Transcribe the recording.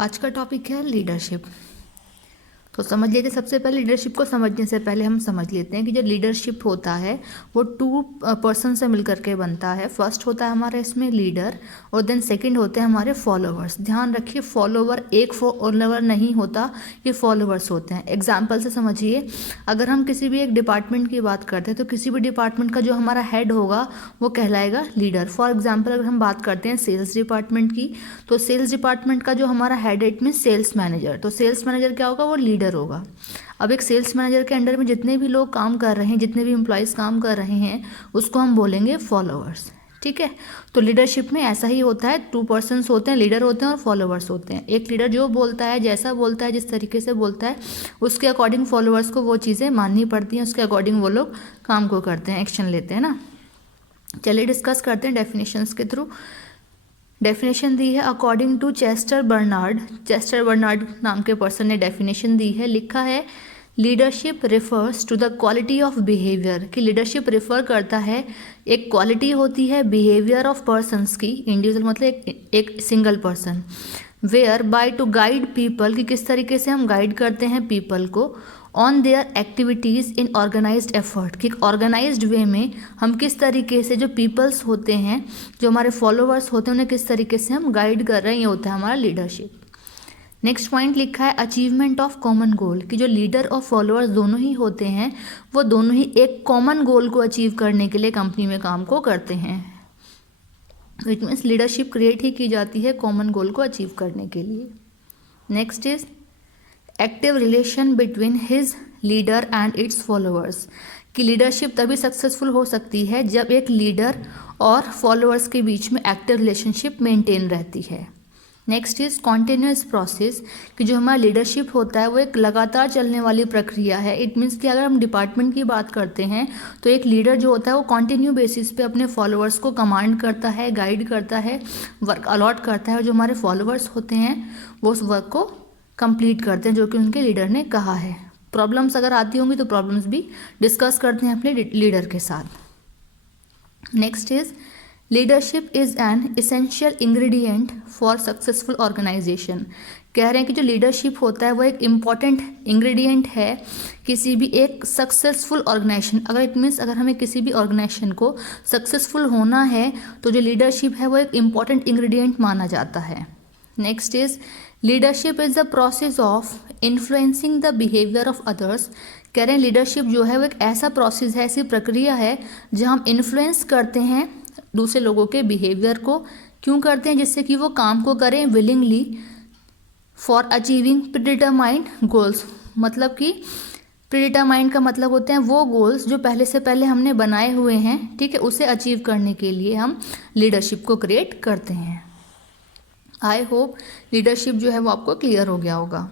आज का टॉपिक है लीडरशिप। तो समझ लेते, सबसे पहले लीडरशिप को समझने से पहले हम समझ लेते हैं कि जो लीडरशिप होता है वो टू पर्सन से मिलकर के बनता है। फर्स्ट होता है हमारे इसमें लीडर और देन सेकंड होते हैं हमारे फॉलोवर्स। ध्यान रखिए, फॉलोवर एक फॉलोवर नहीं होता, ये फॉलोवर्स होते हैं। एग्जाम्पल से समझिए, अगर हम किसी भी एक डिपार्टमेंट की बात करते हैं तो किसी भी डिपार्टमेंट का जो हमारा हेड होगा वो कहलाएगा लीडर। फॉर एग्जाम्पल अगर हम बात करते हैं सेल्स डिपार्टमेंट की, तो सेल्स डिपार्टमेंट का जो हमारा हेड है इट मीन सेल्स मैनेजर। तो सेल्स मैनेजर क्या होगा, वो लीडर होगा। अब एक सेल्स मैनेजर के अंडर में जितने भी लोग काम कर रहे हैं, जितने भी एम्प्लॉयज़ काम कर रहे हैं, उसको हम बोलेंगे फॉलोअर्स। ठीक है, तो लीडरशिप में ऐसा ही होता है, टू पर्सन्स होते हैं, लीडर होते हैं और फॉलोअर्स होते हैं। एक लीडर जो बोलता है, जैसा बोलता है, जिस तरीके से बोलता है, उसके अकॉर्डिंग फॉलोअर्स को वो चीज़ें माननी पड़ती हैं, उसके अकॉर्डिंग वो लोग काम को करते हैं, एक्शन लेते हैं ना। चलिए डिस्कस करते हैं डेफिनेशंस के थ्रू। डेफिनेशन दी है according to Chester Barnard. Chester Barnard नाम के पर्सन ने डेफिनेशन दी है, लिखा है leadership refers to the quality of behaviour. कि लीडरशिप रिफर करता है, एक क्वालिटी होती है बिहेवियर ऑफ पर्सन्स की, इंडिविजुअल मतलब एक single person, whereby to guide people, कि किस तरीके से हम गाइड करते हैं पीपल को, on their activities in organised effort, कि ऑर्गेनाइज्ड वे में हम किस तरीके से जो पीपल्स होते हैं, जो हमारे फॉलोअर्स होते हैं, उन्हें किस तरीके से हम गाइड कर रहे हैं, ये होता है हमारा लीडरशिप। नेक्स्ट पॉइंट लिखा है अचीवमेंट ऑफ कॉमन गोल, कि जो लीडर और फॉलोअर्स दोनों ही होते हैं वो दोनों ही एक कॉमन गोल को अचीव करने के लिए कंपनी में काम को करते हैं। इट मीन्स लीडरशिप क्रिएट ही की जाती है कॉमन गोल को अचीव करने के लिए। Next is active relation between his leader and it's followers, कि लीडरशिप तभी सक्सेसफुल हो सकती है जब एक लीडर और फॉलोअर्स के बीच में एक्टिव रिलेशनशिप मेंटेन रहती है। नेक्स्ट इज कॉन्टिन्यूस प्रोसेस, कि जो हमारा लीडरशिप होता है वो एक लगातार चलने वाली प्रक्रिया है। इट मीन्स कि अगर हम डिपार्टमेंट की बात करते हैं तो एक लीडर जो होता है वो कॉन्टिन्यू बेसिस पे अपने फॉलोअर्स को कमांड करता है, गाइड करता है, वर्क अलॉट करता है, और जो हमारे फॉलोअर्स होते हैं वो उस वर्क को कंप्लीट करते हैं जो कि उनके लीडर ने कहा है। प्रॉब्लम्स अगर आती होंगी तो प्रॉब्लम्स भी डिस्कस करते हैं अपने लीडर के साथ। Next is leadership is an essential ingredient for successful organisation. कह रहे हैं कि जो लीडरशिप होता है वो एक इम्पॉर्टेंट इंग्रेडिएंट है किसी भी एक सक्सेसफुल ऑर्गेनाइजेशन। अगर इट मीन्स अगर हमें किसी भी ऑर्गेनाइजेशन को सक्सेसफुल होना है तो जो लीडरशिप है वो एक इम्पॉर्टेंट इंग्रेडिएंट माना जाता है। Next is leadership is the process of influencing the behaviour of others. कह रहे हैं लीडरशिप जो है वो एक ऐसा प्रोसेस है, ऐसी प्रक्रिया है जहाँ हम इन्फ्लुएंस करते हैं दूसरे लोगों के बिहेवियर को। क्यों करते हैं? जिससे कि वो काम को करें willingly for achieving predetermined goals. मतलब कि प्रीडिटरमाइंड का मतलब होते हैं वो गोल्स जो पहले से पहले हमने बनाए हुए हैं, ठीक है, उसे अचीव करने के लिए हम लीडरशिप को क्रिएट करते हैं। आई होप लीडरशिप जो है वो आपको क्लियर हो गया होगा।